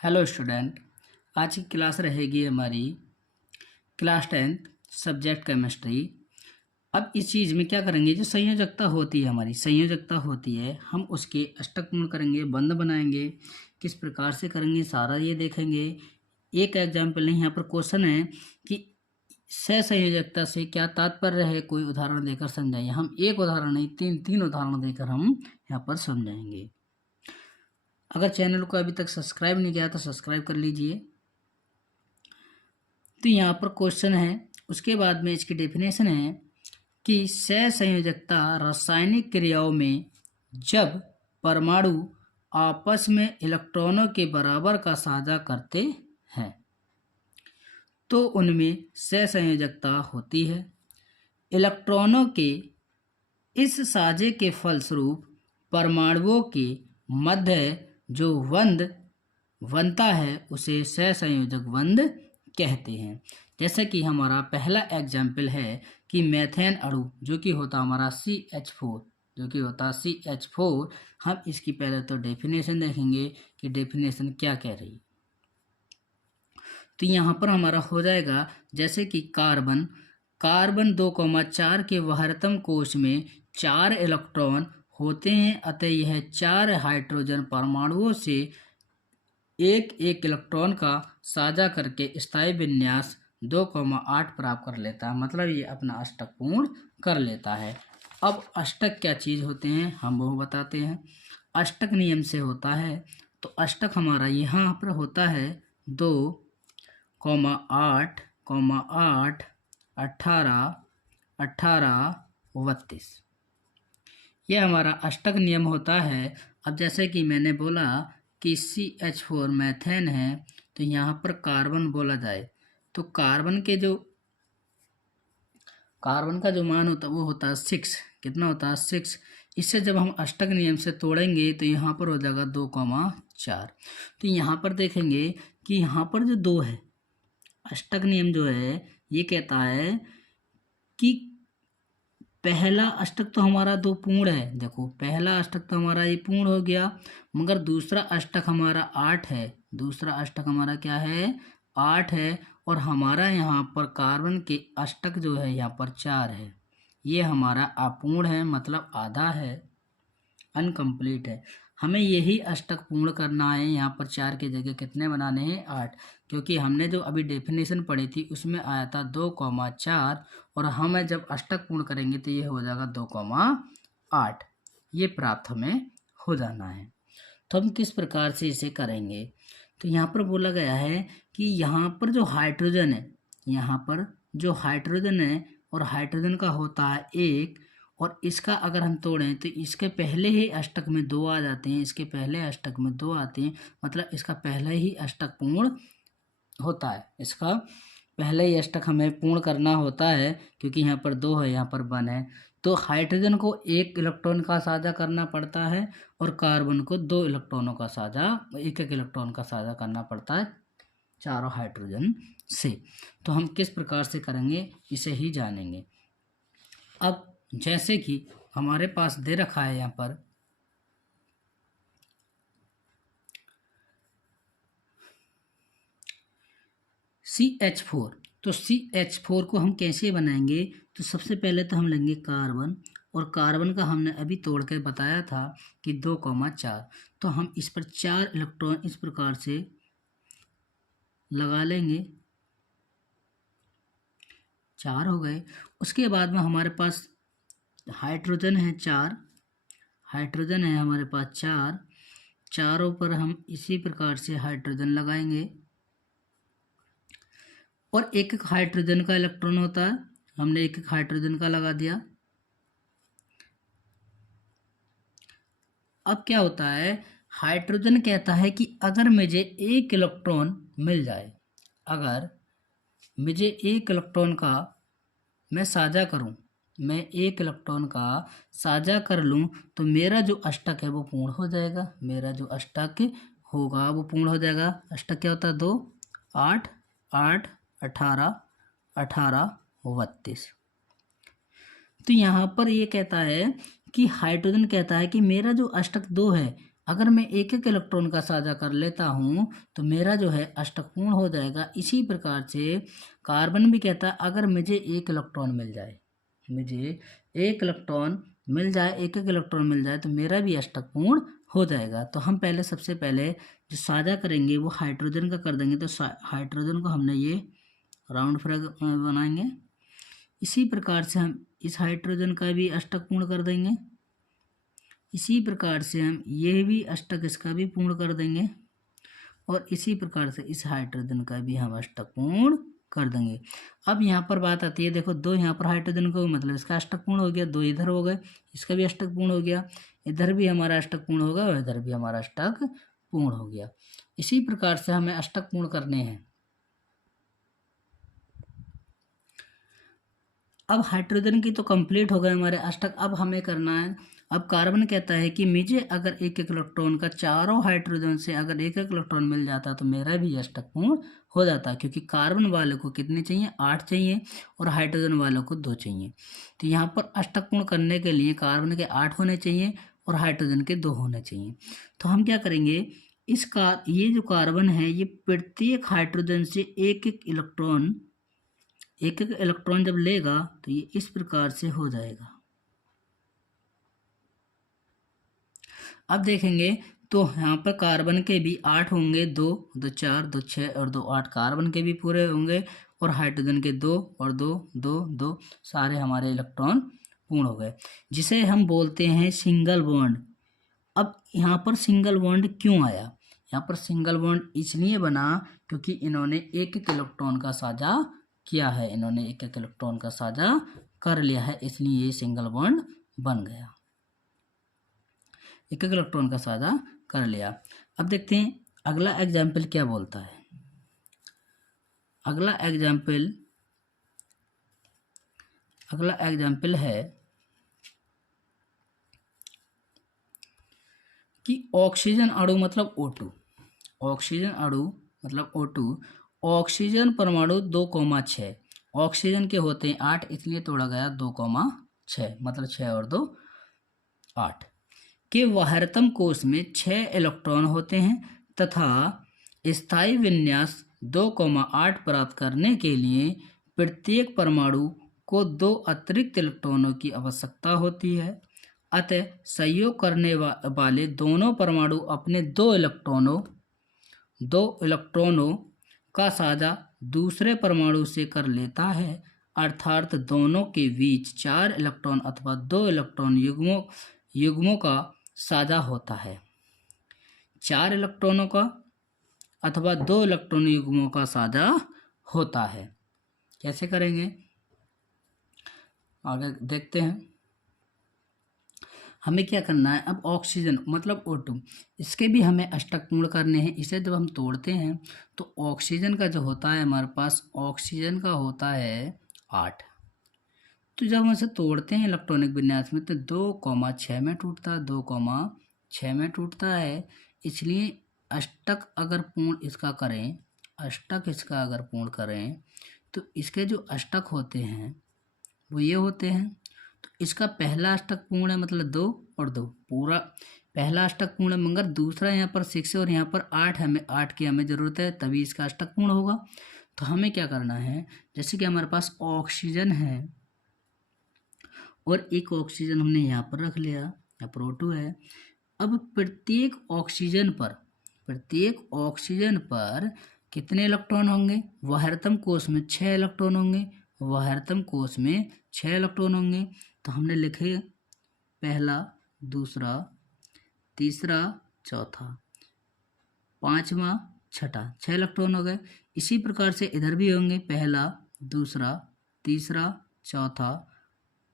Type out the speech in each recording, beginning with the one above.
Hello student, आज की class रहेगी हमारी क्लास 10th सब्जेक्ट केमिस्ट्री। अब इस चीज़ में क्या करेंगे, जो संयोजकता होती है हमारी संयोजकता होती है, हम उसके अष्टक पूर्ण करेंगे, बंध बनाएंगे, किस प्रकार से करेंगे सारा ये देखेंगे। एक एग्जाम्पल नहीं, यहाँ पर क्वेश्चन है कि सहसंयोजकता से क्या तात्पर्य है, कोई उदाहरण देकर समझाइए। हम एक उदाहरण नहीं, तीन उदाहरण देकर हम यहाँ पर समझाएंगे। अगर चैनल को अभी तक सब्सक्राइब नहीं किया तो सब्सक्राइब कर लीजिए। तो यहाँ पर क्वेश्चन है, उसके बाद में इसकी डेफिनेशन है कि सहसंयोजकता रासायनिक क्रियाओं में जब परमाणु आपस में इलेक्ट्रॉनों के बराबर का साझा करते हैं तो उनमें सहसंयोजकता होती है। इलेक्ट्रॉनों के इस साझे के फलस्वरूप परमाणुओं के मध्य जो बंध बनता है उसे सहसंयोजक बंध कहते हैं। जैसे कि हमारा पहला एग्जाम्पल है कि मेथेन अणु जो कि होता हमारा CH4, जो कि होता CH4। हम इसकी पहले तो डेफिनेशन देखेंगे कि डेफिनेशन क्या कह रही है। तो यहाँ पर हमारा हो जाएगा जैसे कि कार्बन 2,4 के वहरतम कोश में 4 इलेक्ट्रॉन होते हैं, अतः यह 4 हाइड्रोजन परमाणुओं से एक इलेक्ट्रॉन का साझा करके स्थायी विन्यास 2,8 प्राप्त कर लेता है। मतलब ये अपना अष्टक पूर्ण कर लेता है। अब अष्टक क्या चीज़ होते हैं हम वो बताते हैं। अष्टक नियम से होता है, तो अष्टक हमारा यहाँ पर होता है 2,8, 8, 18, 18, 32। यह हमारा अष्टक नियम होता है। अब जैसे कि मैंने बोला कि CH4 मैथेन है, तो यहाँ पर कार्बन बोला जाए तो कार्बन का जो मान होता है वो होता है 6। कितना होता है 6। इससे जब हम अष्टक नियम से तोड़ेंगे तो यहाँ पर हो जाएगा 2,4। तो यहाँ पर देखेंगे कि यहाँ पर जो 2 है, अष्टक नियम जो है ये कहता है कि पहला अष्टक तो हमारा 2 पूर्ण है। देखो पहला अष्टक तो हमारा ये पूर्ण हो गया, मगर दूसरा अष्टक हमारा 8 है। दूसरा अष्टक हमारा क्या है 8 है। और हमारा यहाँ पर कार्बन के अष्टक जो है यहाँ पर 4 है। ये हमारा अपूर्ण है, मतलब आधा है, अनकम्प्लीट है। हमें यही अष्टक पूर्ण करना है। यहाँ पर 4 की जगह कितने बनाने हैं 8, क्योंकि हमने जो अभी डेफिनेशन पढ़ी थी उसमें आया था 2,4 और हमें जब अष्टक पूर्ण करेंगे तो ये हो जाएगा 2,8। ये प्राप्त हमें हो जाना है। तो हम किस प्रकार से इसे करेंगे, तो यहाँ पर बोला गया है कि यहाँ पर जो हाइड्रोजन है, यहाँ पर जो हाइड्रोजन है और हाइड्रोजन का होता है 1, और इसका अगर हम तोड़ें तो इसके पहले ही अष्टक में 2 आ जाते हैं, इसके पहले अष्टक में 2 आते हैं, मतलब इसका पहला ही अष्टक पूर्ण होता है। इसका पहले ही अष्टक हमें पूर्ण करना होता है, क्योंकि यहाँ पर 2 है, यहाँ पर 1 है। तो हाइड्रोजन को 1 इलेक्ट्रॉन का साझा करना पड़ता है और कार्बन को 2 इलेक्ट्रॉनों का साझा, 1 इलेक्ट्रॉन का साझा करना पड़ता है चारों हाइड्रोजन से। तो हम किस प्रकार से करेंगे इसे ही जानेंगे। अब जैसे कि हमारे पास दे रखा है यहाँ पर CH4, तो CH4 को हम कैसे बनाएंगे, तो सबसे पहले तो हम लेंगे कार्बन, और कार्बन का हमने अभी तोड़ कर बताया था कि 2,4। तो हम इस पर 4 इलेक्ट्रॉन इस प्रकार से लगा लेंगे, 4 हो गए। उसके बाद में हमारे पास हाइड्रोजन है 4, हाइड्रोजन है हमारे पास 4, चारों पर हम इसी प्रकार से हाइड्रोजन लगाएंगे, और एक हाइड्रोजन का इलेक्ट्रॉन होता है, हमने एक हाइड्रोजन का लगा दिया। अब क्या होता है, हाइड्रोजन कहता है कि अगर मुझे 1 इलेक्ट्रॉन मिल जाए, अगर मुझे 1 इलेक्ट्रॉन का मैं साझा करूं, मैं 1 इलेक्ट्रॉन का साझा कर लूं तो मेरा जो अष्टक है वो पूर्ण हो जाएगा। मेरा जो अष्टक होगा वो पूर्ण हो जाएगा। अष्टक क्या होता है 2, 8, 8, 18, 18, 32। तो यहाँ पर ये कहता है कि हाइड्रोजन कहता है कि मेरा जो अष्टक 2 है, अगर मैं एक एक इलेक्ट्रॉन का साझा कर लेता हूँ तो मेरा जो है अष्टक पूर्ण हो जाएगा। इसी प्रकार से कार्बन भी कहता है अगर मुझे एक इलेक्ट्रॉन मिल जाए, मुझे एक इलेक्ट्रॉन मिल जाए, एक एक इलेक्ट्रॉन मिल जाए तो मेरा भी अष्टक पूर्ण हो जाएगा। तो हम पहले सबसे पहले जो साझा करेंगे वो हाइड्रोजन का कर देंगे। तो हाइड्रोजन को हमने ये राउंड फ्रैग बनाएंगे। इसी प्रकार से हम इस हाइड्रोजन का भी अष्टक पूर्ण कर देंगे। इसी प्रकार से हम ये भी अष्टक इसका भी पूर्ण कर देंगे और इसी प्रकार से इस हाइड्रोजन का भी हम अष्टक पूर्ण कर देंगे। अब यहाँ पर बात आती है, देखो दो यहाँ पर हाइड्रोजन को मतलब इसका अष्टक पूर्ण हो गया, दो इधर हो गए, इसका भी अष्टक पूर्ण हो गया, इधर भी हमारा अष्टक पूर्ण होगा और इधर भी हमारा अष्टक पूर्ण हो गया। इसी प्रकार से हमें अष्टक पूर्ण करने हैं। अब हाइड्रोजन की तो कंप्लीट हो गए हमारे अष्टक। अब हमें करना है, अब कार्बन कहता है कि मुझे अगर एक एक इलेक्ट्रॉन का चारों हाइड्रोजन से अगर एक एक इलेक्ट्रॉन मिल जाता तो मेरा भी अष्टक पूर्ण हो जाता, क्योंकि कार्बन वाले को कितने चाहिए, 8 चाहिए और हाइड्रोजन वालों को 2 चाहिए। तो यहाँ पर अष्टक पूर्ण करने के लिए कार्बन के 8 होने चाहिए और हाइड्रोजन के 2 होने चाहिए। तो हम क्या करेंगे, ये जो कार्बन है ये प्रत्येक हाइड्रोजन से एक एक इलेक्ट्रॉन जब लेगा तो ये इस प्रकार से हो जाएगा। अब देखेंगे तो यहाँ पर कार्बन के भी 8 होंगे, 2 2 4 2 6 और 2 8 कार्बन के भी पूरे होंगे और हाइड्रोजन के 2 और 2 2 2 सारे हमारे इलेक्ट्रॉन पूर्ण हो गए, जिसे हम बोलते हैं सिंगल बॉन्ड। अब यहाँ पर सिंगल बॉन्ड क्यों आया, यहाँ पर सिंगल बॉन्ड इसलिए बना क्योंकि इन्होंने एक एक इलेक्ट्रॉन का साझा किया है, इन्होंने एक एक इलेक्ट्रॉन का साझा कर लिया है, इसलिए ये सिंगल बॉन्ड बन गया, एक एक इलेक्ट्रॉन का साझा कर लिया। अब देखते हैं अगला एग्जाम्पल क्या बोलता है। अगला एग्जाम्पल है कि ऑक्सीजन अणु मतलब O2, ऑक्सीजन अणु मतलब O2, ऑक्सीजन परमाणु 2,6, ऑक्सीजन के होते हैं 8 इसलिए तोड़ा गया 2,6 मतलब 6 और 2 8 के वाहरतम कोश में 6 इलेक्ट्रॉन होते हैं तथा स्थायी विन्यास 2,8 प्राप्त करने के लिए प्रत्येक परमाणु को 2 अतिरिक्त इलेक्ट्रॉनों की आवश्यकता होती है। अतः सहयोग करने वाले दोनों परमाणु अपने 2 इलेक्ट्रॉनों का साझा दूसरे परमाणु से कर लेता है, अर्थात दोनों के बीच 4 इलेक्ट्रॉन अथवा 2 इलेक्ट्रॉन युग्मों का साझा होता है। 4 इलेक्ट्रॉनों का अथवा 2 इलेक्ट्रॉन युग्मों का साझा होता है। कैसे करेंगे आगे देखते हैं। हमें क्या करना है, अब ऑक्सीजन मतलब O2, इसके भी हमें अष्टक पूर्ण करने हैं। इसे जब हम तोड़ते हैं तो ऑक्सीजन का जो होता है हमारे पास, ऑक्सीजन का होता है 8। तो जब हम इसे तोड़ते हैं इलेक्ट्रॉनिक विन्यास में तो 2,6 में टूटता है, 2,6 में टूटता है। इसलिए अष्टक अगर पूर्ण इसका करें, अष्टक इसका अगर पूर्ण करें तो इसके जो अष्टक होते हैं वो ये होते हैं। तो इसका पहला अष्टक पूर्ण है मतलब 2 और 2, पूरा पहला अष्टक पूर्ण है, मगर दूसरा यहाँ पर 6 है और यहाँ पर 8 है, हमें 8 की हमें ज़रूरत है तभी इसका अष्टक पूर्ण होगा। तो हमें क्या करना है, जैसे कि हमारे पास ऑक्सीजन है और एक ऑक्सीजन हमने यहाँ पर रख लिया, यहाँ पर O2 है। अब प्रत्येक ऑक्सीजन पर कितने इलेक्ट्रॉन होंगे, वाहरतम कोश में 6 इलेक्ट्रॉन होंगे, वाहरतम कोश में 6 इलेक्ट्रॉन होंगे। तो हमने लिखे पहला, दूसरा, तीसरा, चौथा, पांचवा, छठा, 6 इलेक्ट्रॉन हो गए। इसी प्रकार से इधर भी होंगे पहला, दूसरा, तीसरा, चौथा,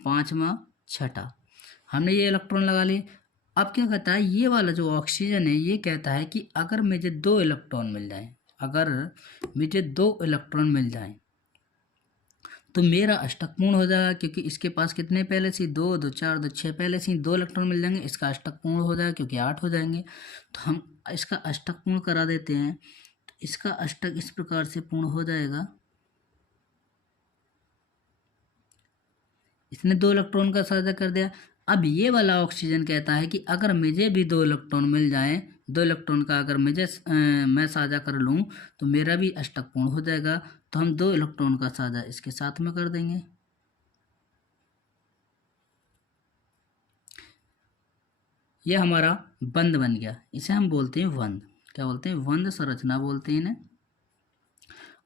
पांचवा, छठा, हमने ये इलेक्ट्रॉन लगा लिए। अब क्या कहता है, ये वाला जो ऑक्सीजन है ये कहता है कि अगर मुझे 2 इलेक्ट्रॉन मिल जाएं, तो मेरा अष्टक पूर्ण हो जाएगा, क्योंकि इसके पास कितने पहले से 2 2 4 2 6 पहले से 2 इलेक्ट्रॉन मिल जाएंगे, इसका अष्टक पूर्ण हो जाएगा क्योंकि 8 हो जाएंगे। तो हम इसका अष्टक पूर्ण करा देते हैं। तो इसका अष्टक इस प्रकार से पूर्ण हो जाएगा, इसने 2 इलेक्ट्रॉन का साझा कर दिया। अब ये वाला ऑक्सीजन कहता है कि अगर मुझे भी 2 इलेक्ट्रॉन मिल जाएं, 2 इलेक्ट्रॉन का अगर मैं साझा कर लूँ तो मेरा भी अष्टक पूर्ण हो जाएगा। तो हम 2 इलेक्ट्रॉन का साझा इसके साथ में कर देंगे। ये हमारा बंध बन गया। इसे हम बोलते हैं बंध। क्या बोलते हैं? बंध संरचना बोलते हैं इन्हें।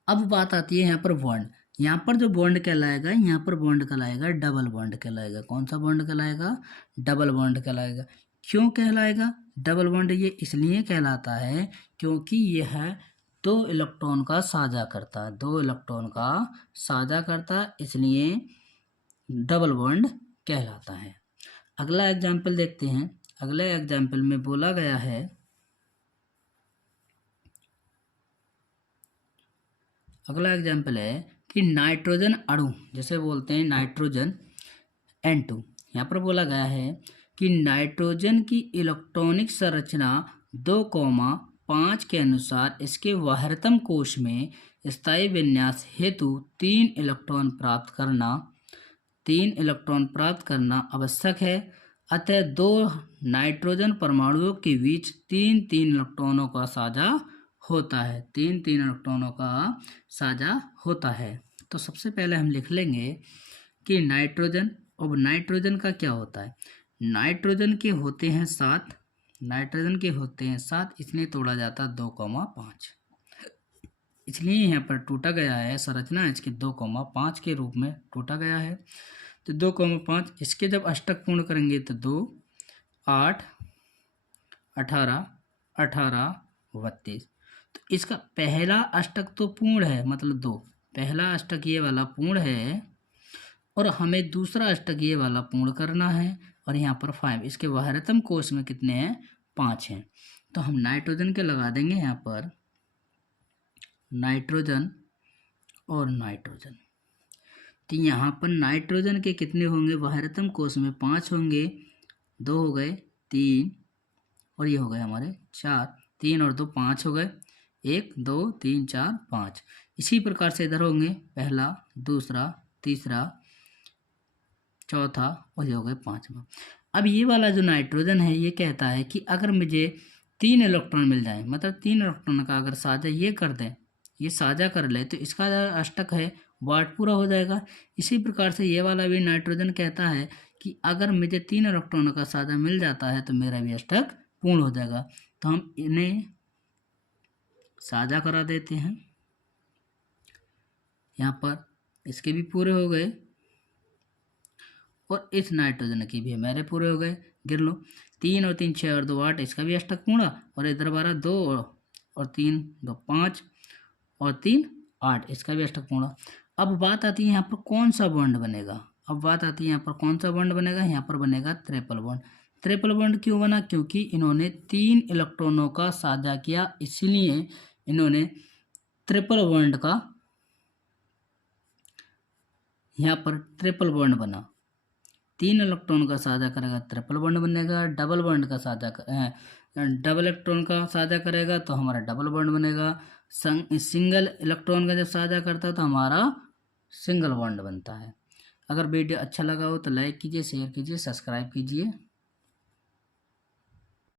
अब बात आती है यहाँ पर बॉन्ड। यहाँ पर जो बॉन्ड कहलाएगा, यहाँ पर बॉन्ड कहलाएगा डबल बॉन्ड कहलाएगा। कौन सा बॉन्ड कहलाएगा? डबल बॉन्ड कहलाएगा। क्यों कहलाएगा डबल बॉन्ड? ये इसलिए कहलाता है क्योंकि यह 2 इलेक्ट्रॉन का साझा करता है, 2 इलेक्ट्रॉन का साझा करता है, इसलिए डबल बॉन्ड कहलाता है। अगला एग्जाम्पल देखते हैं। अगले एग्जाम्पल में बोला गया है, अगला एग्जाम्पल है कि नाइट्रोजन अणु, जैसे बोलते हैं नाइट्रोजन N2, यहाँ पर बोला गया है कि नाइट्रोजन की इलेक्ट्रॉनिक संरचना 2,5 के अनुसार इसके बाह्यतम कोश में स्थायी विन्यास हेतु 3 इलेक्ट्रॉन प्राप्त करना आवश्यक है। अतः 2 नाइट्रोजन परमाणुओं के बीच 3-3 इलेक्ट्रॉनों का साझा होता है, 3-3 इलेक्ट्रॉनों का साझा होता है। तो सबसे पहले हम लिख लेंगे कि नाइट्रोजन, अब नाइट्रोजन का क्या होता है? नाइट्रोजन के होते हैं 7, नाइट्रोजन के होते हैं 7, इसलिए तोड़ा जाता है 2,5, इसलिए यहाँ पर टूटा गया है। संरचना इसके 2,5 के रूप में टूटा गया है। तो 2,5, इसके जब अष्टक पूर्ण करेंगे तो 2, 8, 18, 18, 32। तो इसका पहला अष्टक तो पूर्ण है, मतलब 2, पहला अष्टक ये वाला पूर्ण है और हमें दूसरा अष्टक ये वाला पूर्ण करना है। और यहाँ पर 5, इसके बाह्यतम कोश में कितने हैं? 5 हैं। तो हम नाइट्रोजन के लगा देंगे यहाँ पर नाइट्रोजन और नाइट्रोजन। तो यहाँ पर नाइट्रोजन के कितने होंगे? बाह्यतम कोश में 5 होंगे, 2 हो गए, 3 और ये हो गए हमारे 4, 3 और 2 5 हो गए, 1 2 3 4 5। इसी प्रकार से इधर होंगे पहला, दूसरा, तीसरा, चौथा और ये हो गए 5वां। अब ये वाला जो नाइट्रोजन है ये कहता है कि अगर मुझे 3 इलेक्ट्रॉन मिल जाए, मतलब 3 इलेक्ट्रॉन का अगर साझा ये कर दें, ये साझा कर ले, तो इसका अष्टक है वो 8 पूरा हो जाएगा। इसी प्रकार से ये वाला भी नाइट्रोजन कहता है कि अगर मुझे 3 इलेक्ट्रॉनों का साझा मिल जाता है तो मेरा भी अष्टक पूर्ण हो जाएगा। तो हम इन्हें साझा करा देते हैं। यहाँ पर इसके भी पूरे हो गए और इस नाइट्रोजन की भी हमारे पूरे हो गए। गिर लो, 3 और 3 6 और 2 8, इसका भी अष्टक पूर्ण। और इधर 12 2 और 3 2 5 और 3 8, इसका भी अष्टक पूर्ण। अब बात आती है यहाँ पर कौन सा बॉन्ड बनेगा। अब बात आती है यहाँ पर कौन सा बॉन्ड बनेगा। यहाँ पर बनेगा ट्रिपल बॉन्ड। ट्रिपल बॉन्ड क्यों बना? क्योंकि इन्होंने 3 इलेक्ट्रॉनों का साझा किया, इसलिए इन्होंने ट्रिपल बॉन्ड का यहाँ पर ट्रिपल बॉन्ड बना। 3 इलेक्ट्रॉन का साझा करेगा ट्रिपल बॉन्ड बनेगा। डबल बॉन्ड का साझा डबल इलेक्ट्रॉन का साझा करेगा तो हमारा डबल बॉन्ड बनेगा। सिंगल इलेक्ट्रॉन का जब साझा करता है तो हमारा सिंगल बॉन्ड बनता है। अगर वीडियो अच्छा लगा हो तो लाइक कीजिए, शेयर कीजिए, सब्सक्राइब कीजिए।